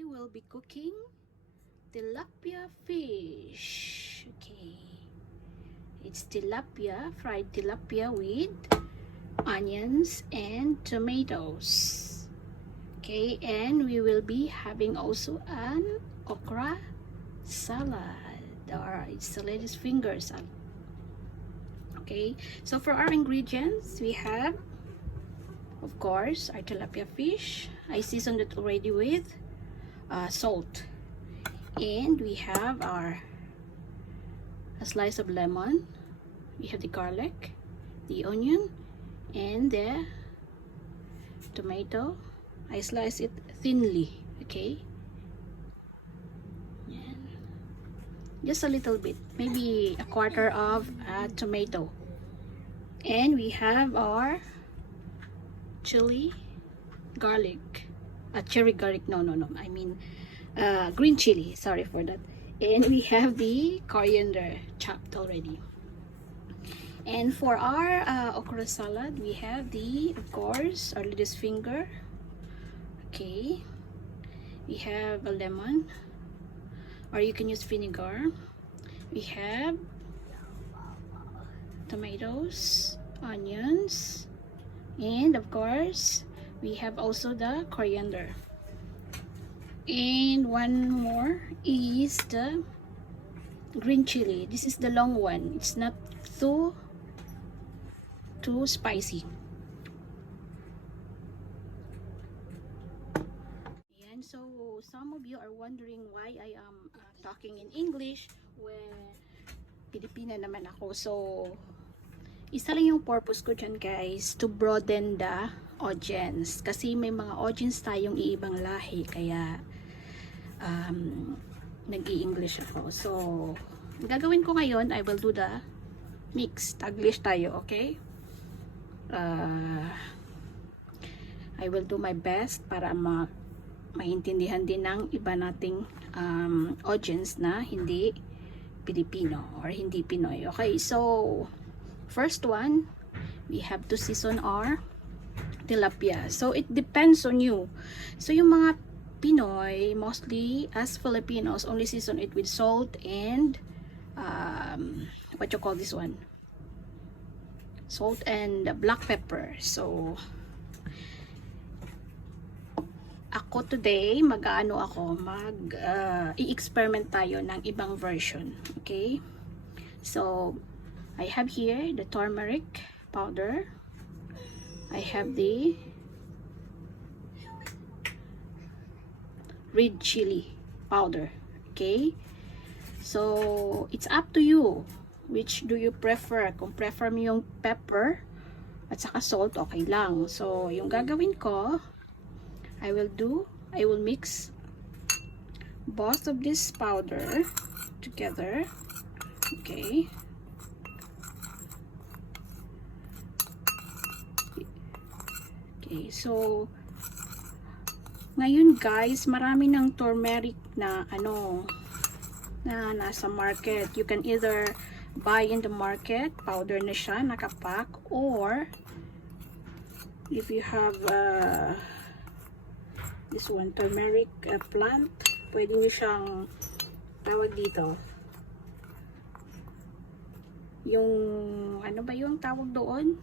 Today we'll be cooking tilapia fish. Okay, it's tilapia, fried tilapia with onions and tomatoes. Okay, and we will be having also an okra salad, or it's the latest finger salad. Okay, so for our ingredients, we have, of course, our tilapia fish. I seasoned it already with salt, and we have a slice of lemon. We have the garlic, the onion, and the tomato. I slice it thinly. Okay, and just a little bit, maybe a quarter of a tomato. And we have our chili garlic, cherry garlic, no, I mean green chili, sorry for that. And we have the coriander chopped already. And for our okra salad, we have the, of course, our latest finger. Okay, we have a lemon, or you can use vinegar. We have tomatoes, onions, and of course we have also the coriander. And one more is the green chili. This is the long one. It's not too spicy. And so some of you are wondering why I am talking in English when Pilipina naman ako. So isa lang yung purpose ko dyan, guys, to broaden the audience. Kasi may mga audience tayong iibang lahi, kaya nag-i-English ako. So gagawin ko ngayon, I will do the mix. Taglish tayo, okay? I will do my best para maintindihan din ng iba nating audience na hindi Pilipino or hindi Pinoy. Okay, so first one, we have to season our tilapia. So it depends on you. So yung mga Pinoy, mostly as Filipinos, only season it with salt and what you call this one? Salt and black pepper. So ako today, i-experiment tayo ng ibang version. Okay? So I have here the turmeric powder. I have the red chili powder. Okay? So it's up to you. Which do you prefer? Kung prefer mo yung pepper at saka salt, okay lang. So yung gagawin ko, I will mix both of this powder together. Okay. Okay, so ngayon, guys, marami ng turmeric na na nasa market. You can either buy in the market, powder na siya, nakapack, or if you have this one, turmeric plant, pwede nyo siyang tawag dito, yung ano ba yung tawag doon,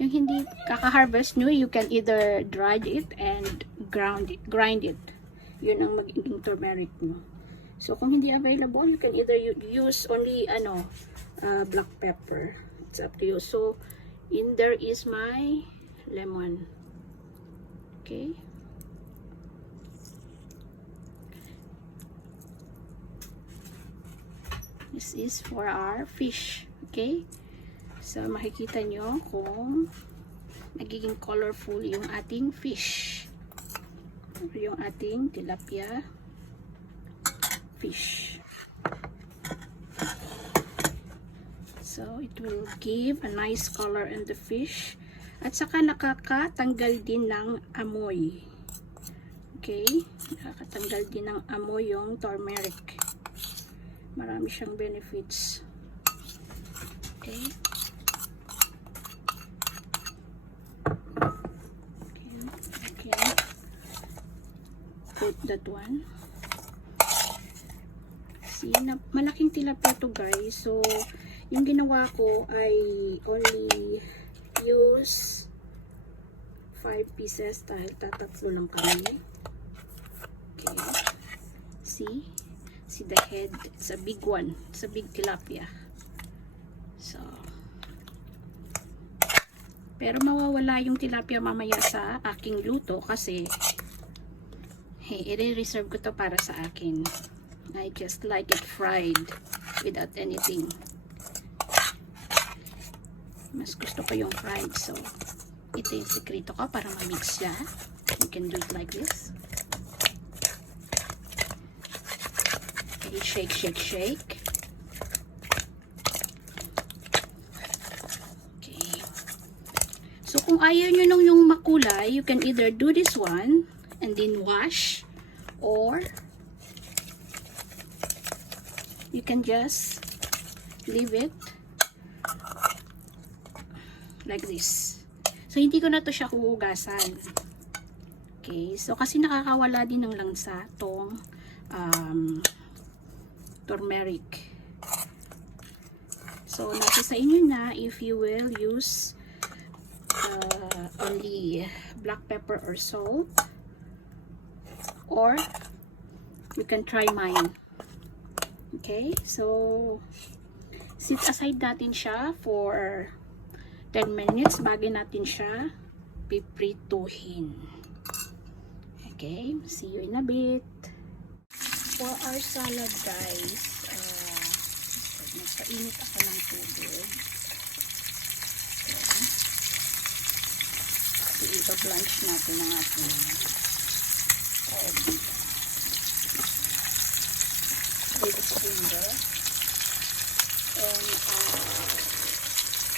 yung hindi kaka-harvest nyo, you can either dry it and grind it. Yun ang magiging turmeric nyo. So kung hindi available, you can either use only black pepper. It's up to you. So in there is my lemon. Okay. This is for our fish. Okay. So makikita nyo kung nagiging colorful yung ating fish. Yung ating tilapia fish. So it will give a nice color in the fish. At saka nakakatanggal din ng amoy. Okay? Nakakatanggal din ng amoy yung turmeric. Marami siyang benefits. Okay? Put that one. See, malaking tilapia to guys. So, yung ginawa ko ay only use 5 pieces dahil tatatlo lang kami. Okay. See? See the head? It's a big one. It's a big tilapia. So, pero mawawala yung tilapia mamaya sa aking luto kasi i-reserve ko to para sa akin. I just like it fried without anything. Mas gusto ko yung fried. So, ito yung sekreto ko para ma-mix siya. You can do it like this. Okay, shake, shake, shake. Okay. So, kung ayaw nyo nung yung makulay, you can either do this one and then wash, or you can just leave it like this. So, hindi ko na to siya huhugasan. Okay. So, kasi nakakawala din ng langsa tong turmeric. So, nasa sa inyo na if you will use only black pepper or salt, or you can try mine. Okay, so sit aside natin siya for 10 minutes bago natin siya piprituhin. Okay, see you in a bit. For our salad guys, nagpainit ako ng tubig. Okay. So, iba-blanch natin ang ating with finger and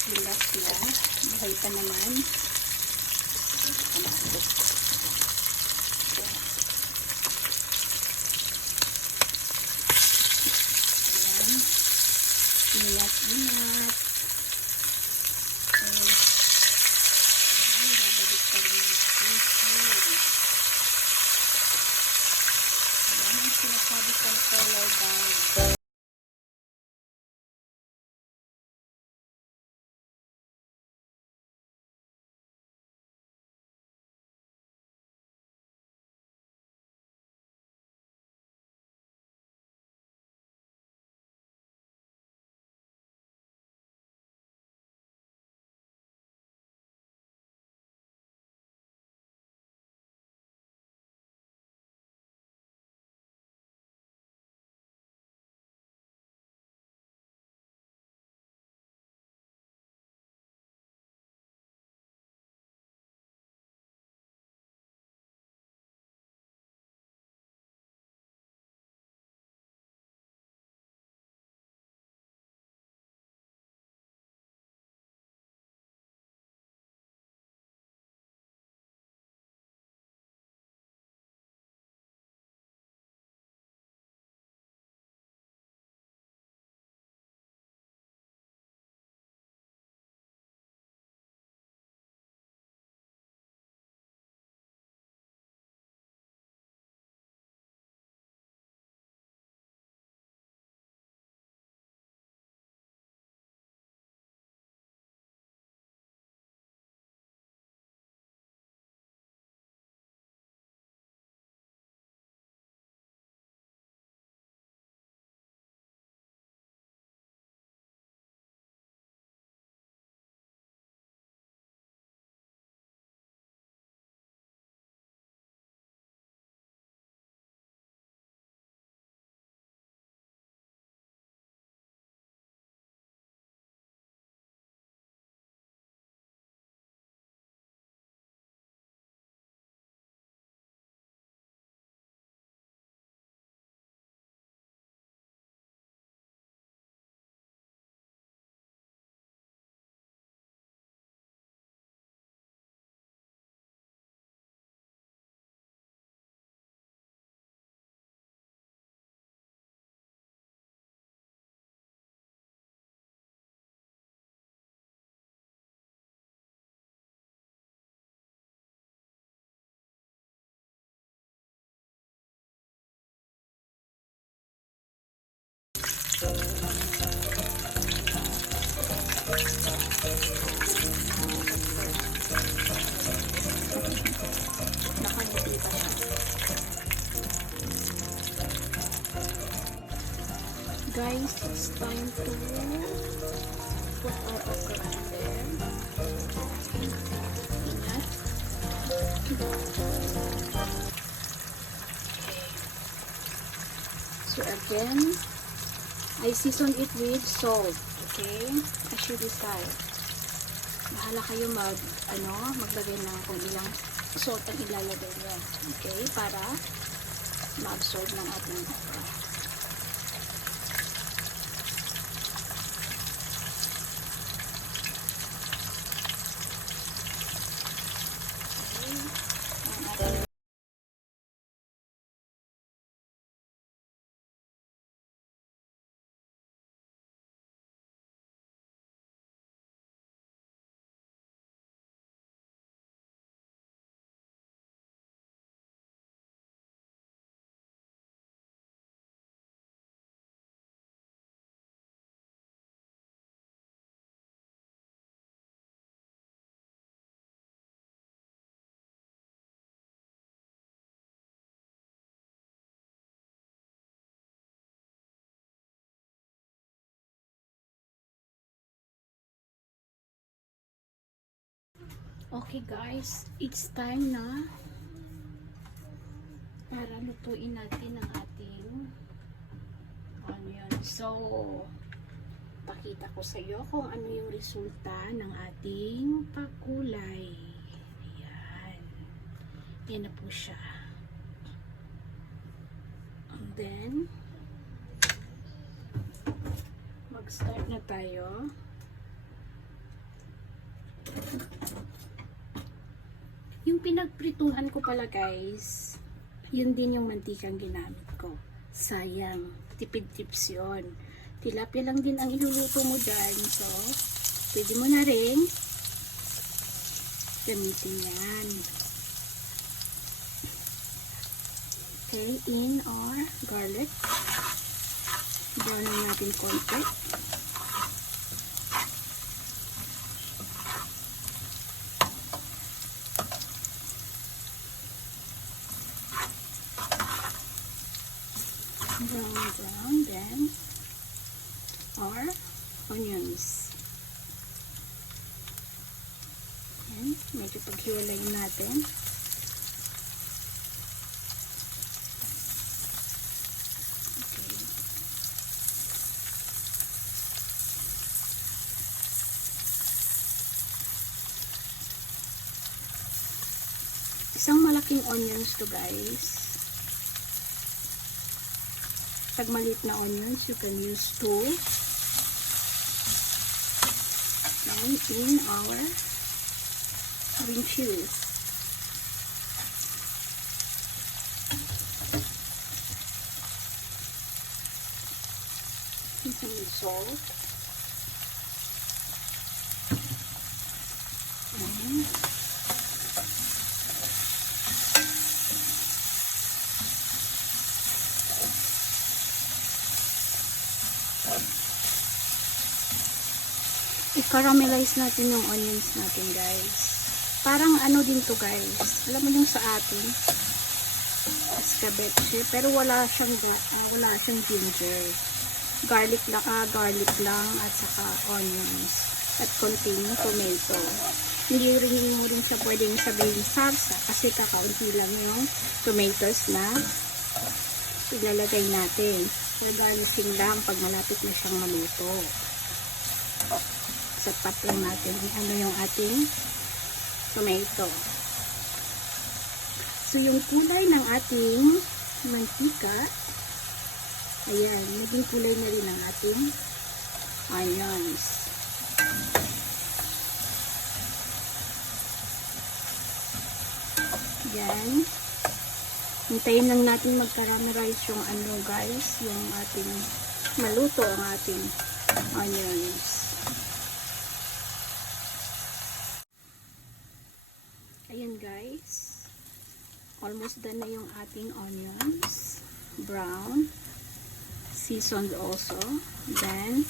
tilapia buhay pa naman. Ingat-ingat. Babalik pa rin ang yan ang sinasabi kong color down. Nakabuti pa siya. Guys, it's time to put our okra in there. Ingat. So again, I season it with salt. Okay? As you decide. Bahala kayo maglagay ng kung ilang salt ang ilalagay nyo. Okay? Para ma-absorb ng ating okra. Okay guys, it's time na para lutuin natin ang ating onion. So, pakita ko sa iyo kung ano yung resulta ng ating pakulay. Ayan. Yan na po siya. And then, mag-start na tayo. Yung pinagprituhan ko pala guys, yun din yung mantikang ginamit ko. Sayang, tipid tips yun. Tilapia lang din ang iluluto mo dyan. So, pwede mo na rin gamitin yan. Okay, in our garlic. Brownin natin konti. Brown, then our onions. And medyo paghiwalayin natin. Okay. Isang malaking onions to guys. Pag maliit na onions, you can use 2. And in our green chilies. And some salt. And i-caramelize natin yung onions natin guys. Parang ano din to guys. Alam mo yung sa atin escabeche, pero wala siyang ginger. Garlic lang at saka onions at konting tomato. Hindi rin mo rin siya pwedeng sabihin salsa kasi kakaunti lang yung tomatoes na ilalagay natin. So, dalisin lang pag malapit na siyang maluto. Sapat lang natin ano yung ating tomato. So, yung kulay ng ating mantika, ayan, naging kulay na rin ang ating onions. Yan. Hintayin lang natin mag-caramelize yung ano guys, yung ating maluto ang ating onions. Ayan guys, almost done na yung ating onions, brown. seasoned also. Then,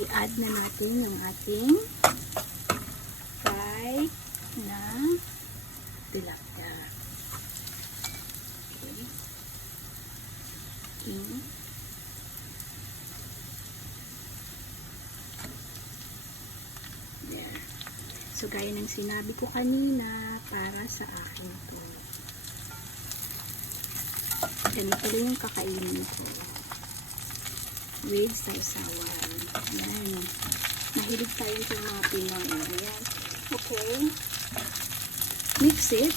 i-add na natin yung ating fried na tilapia. Okay. There. So, gaya ng sinabi ko kanina, para sa akin to. Ganito lang yung kakainin ko. With sausawan. Ayan. Mahilig tayo sa mga Pinoy. Ayan. Okay. Mix it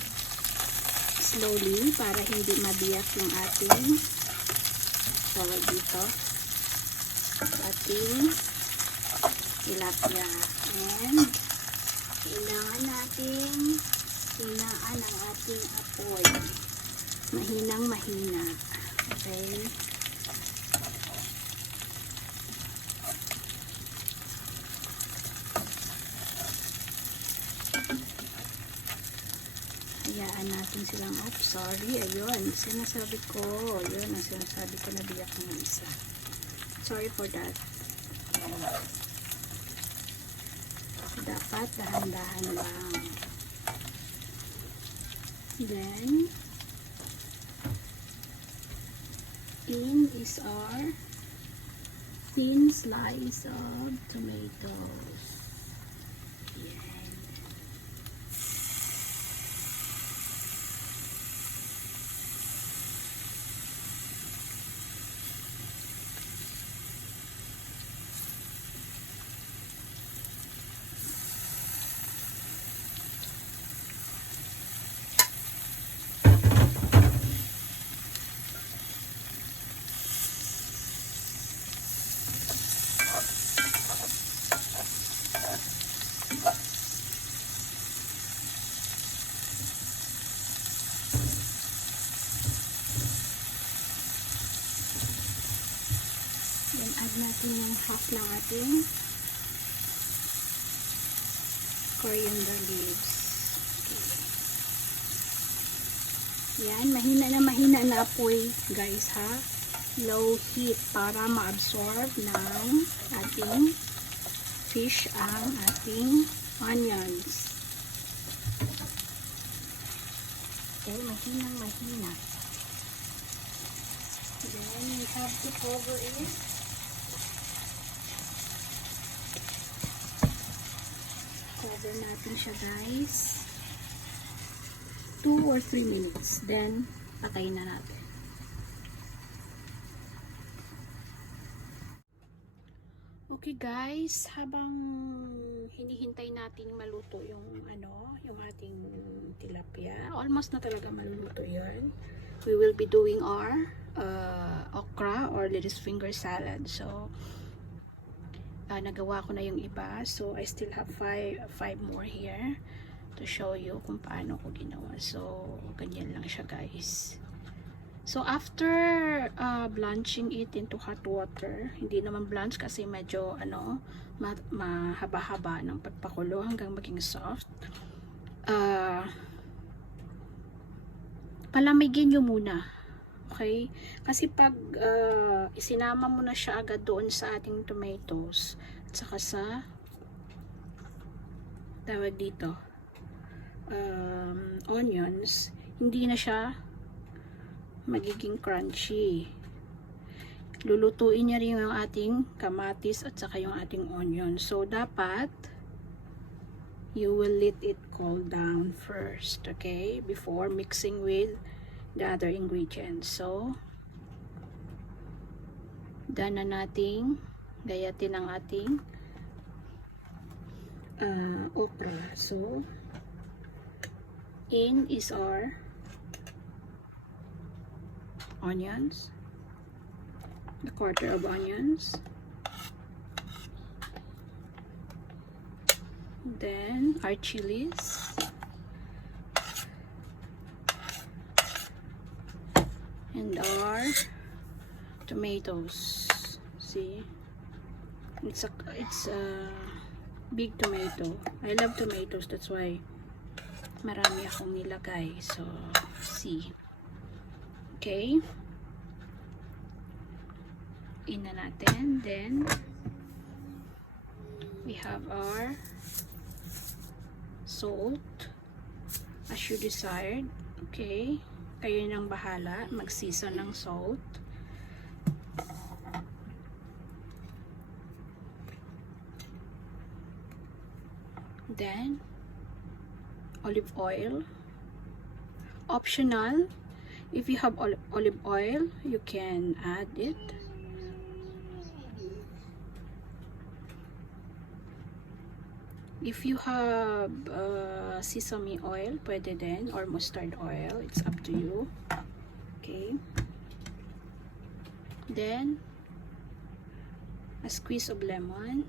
slowly para hindi mabiyak yung ating tawag dito. Ating tilapia. And kailangan natin hinaan ang ating apoy. Mahinang mahina. Okay. Hayaan natin silang sorry, ayun, sinasabi ko, ayun, ang sinasabi ko, nabiyak ng isa. Sorry for that. Dapat dahan-dahan lang. Then, in is our thin slice of tomatoes. Yan. Then, add natin yung half ng ating coriander leaves. Okay. Yan, mahina na apoy, guys, ha? Low heat para ma-absorb ng ating fish ang ating onions. Okay, mahina. Then, we have to cover it. Cover natin siya, guys. 2 or 3 minutes. Then, patayin na natin. Okay, guys. Habang hinihintay natin maluto yung yung ating tilapia. Almost na talaga maluluto yan. We will be doing our okra or lettuce finger salad. So, nagawa ko na yung iba. So, I still have 5 more here to show you kung paano ko ginawa. So, ganyan lang siya, guys. So, after blanching it into hot water, hindi naman blanch kasi medyo mahaba-haba ng pagpakulo hanggang maging soft. Palamigin nyo muna. Okay? Kasi pag isinama mo na siya agad doon sa ating tomatoes at saka sa tawag dito onions, hindi na siya magiging crunchy. Lulutuin niya rin yung ating kamatis at saka yung ating onion. So, dapat you will let it cool down first, okay? Before mixing with the other ingredients. So, done na nating gayatin ang ating okra. So, in is our onions, the quarter of onions, then our chilies, and our tomatoes. See, it's a big tomato. I love tomatoes, that's why marami akong nilagay. So, see. Okay. in na natin. Then we have our salt as you desired. Okay, kayo nang bahala mag-season ng salt. Then olive oil, optional. If you have olive oil, you can add it. If you have sesame oil, pwede din, or mustard oil, it's up to you. Okay. Then a squeeze of lemon,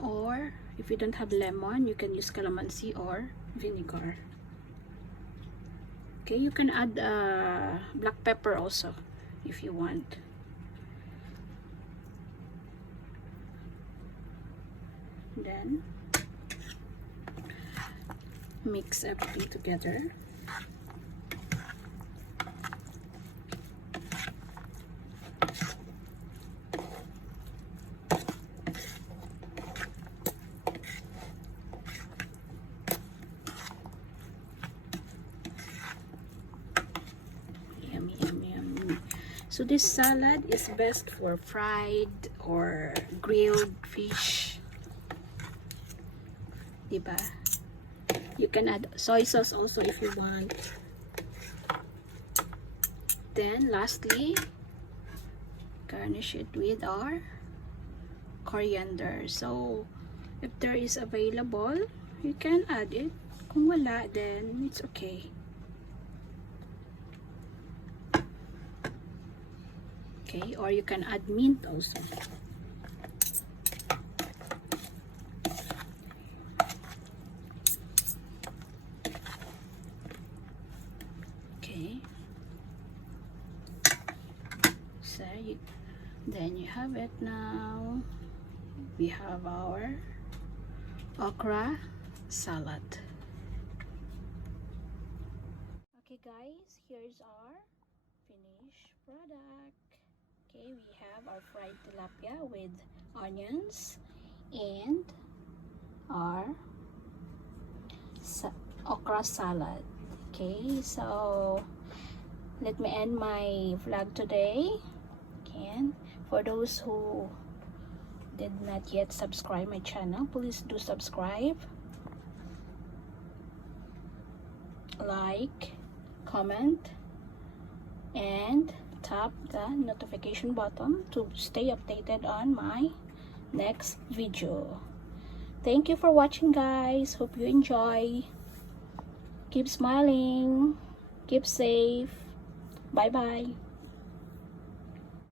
or if you don't have lemon, you can use calamansi or vinegar. Okay, you can add black pepper also if you want. Then mix everything together. So this salad is best for fried or grilled fish. Diba? You can add soy sauce also if you want. Then lastly, garnish it with our coriander. So if there is available, you can add it. Kung wala, then it's okay. Okay, or you can add mint also. Okay. So then you have it now. We have our okra salad. Okay guys, here's our finished product. Okay, we have our fried tilapia with onions and our okra salad. Okay, so let me end my vlog today. Again, for those who did not yet subscribe my channel, please do subscribe, like, comment, and tap the notification button to stay updated on my next video. Thank you for watching guys. Hope you enjoy. Keep smiling. Keep safe. Bye bye.